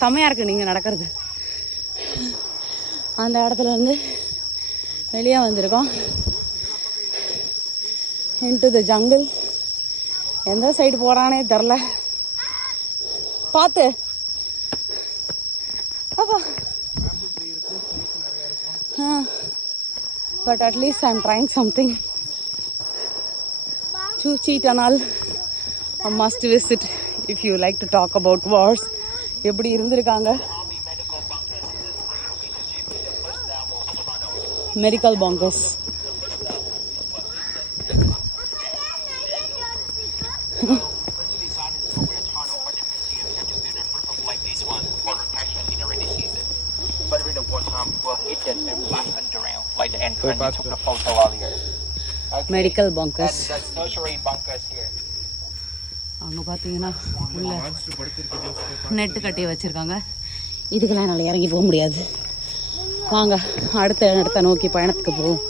செம்மையாக இருக்குது நீங்கள் நடக்கிறது. அந்த இடத்துல இருந்து வெளியே வந்திருக்கோம். Into the jungle. எந்த சைடு போகிறானே தெரில. பார்த்து அப்பா. But at least I'm trying something. Cheetah a must visit if you like to talk about wars. எப்படி இருந்திருக்காங்க. Medical bunkers. But in the wartime, we'll hit them and flash underground, like the entrance you took the photo earlier. Okay. Medical bunkers. And the surgery bunkers here. அங்கே பார்த்தீங்கன்னா உள்ள நெட்டு கட்டி வச்சுருக்காங்க. இதுக்கெல்லாம் என்னால் இறங்கி போக முடியாது. வாங்க அடுத்த இடத்த நோக்கி பயணத்துக்கு போவோம்.